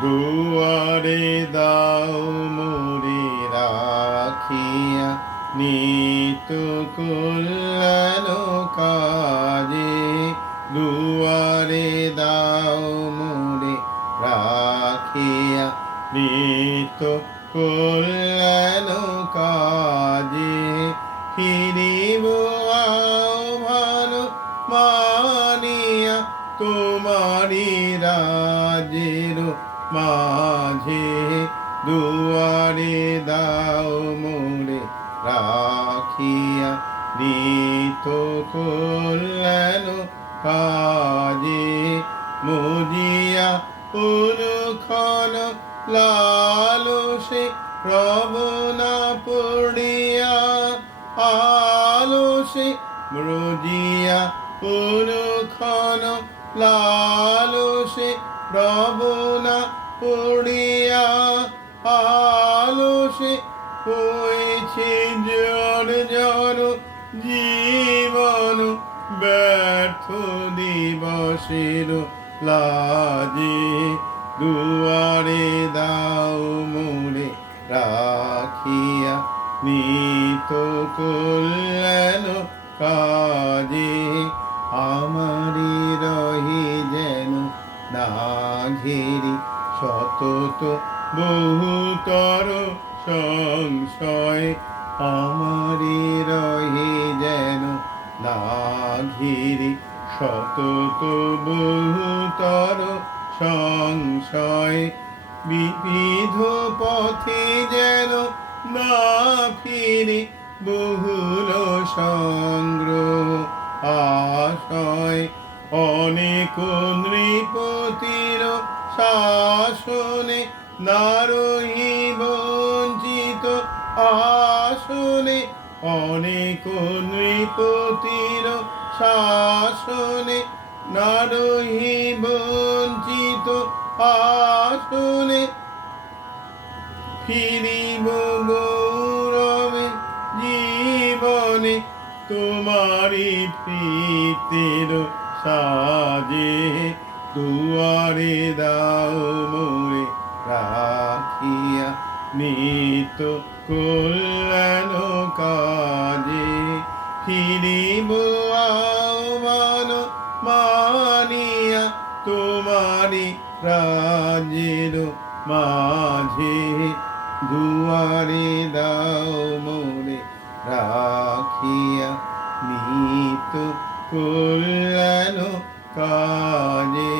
দুয়ারে দাও মোরে রাখিয়া, নিত কল্যাণ কাজে। দুয়ারে দাও মোরে রাখিয়া, নিত কল্যাণ কাজে। ফিরিব আহ্বান মানিয়া, তোমারি রাজের মাঝে। দুয়ারে দাও মোরে রাখিয়া, নিত কল্যাণ কাজে। মজিয়া অনুক্ষণ লালসে রবনা পড়িয়া, আলসে মজিয়া অনুক্ষণ লালসে রবনা পড়িয়া, আলসে হয়েছে জর্জর জীবন। ব্যর্থ দিবসের লাজে, দুয়ারে দাও মোরে রাখিয়া, নিত কল্যাণ কাজে। আমারি রহি যেন না ঘেরি সতত বহুতর সংশয়। আমারি রহি যেন না ঘিরি সতত বহুতর সংশয়। বিবিধ পথে যেন না ফিরে বহুল সংগ্রহ আশয়। অনেক নৃপতির শাসনে না রহি বঞ্চিত আসনে। অনেক নৃপতির শাসনে না রহি বঞ্চিত আসনে। ফিরিব গৌরবে জীবনে, তোমারি প্রীতির সাজে। দুয়ারে দাও মোরে রাখিয়া, নিত কল্যাণ কাজে। ফিরিব আহ্বান মানিয়া, তোমারি রাজের মাঝে। দুয়ারে দাও মোরে রাখিয়া, নিত কল্যাণ কাজে।